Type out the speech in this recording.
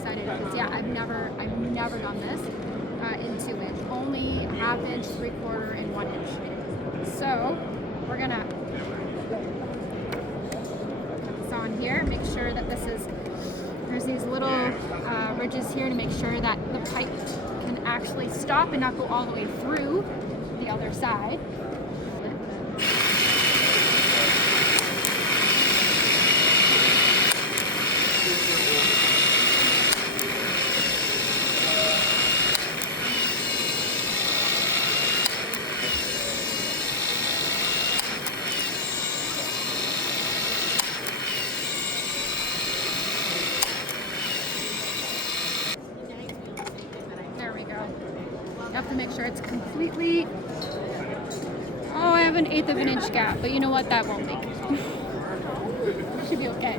excited because yeah, I've never done this in 2 inch, only 1/2 inch, 3/4, and 1 inch. So we're gonna put this on here. Make sure that there's these little ridges here to make sure that the pipe can actually stop and not go all the way through the other side. There we go. You have to make sure it's completely, oh, I have an 1/8 of an inch gap, but you know what, that won't make it. Should be okay.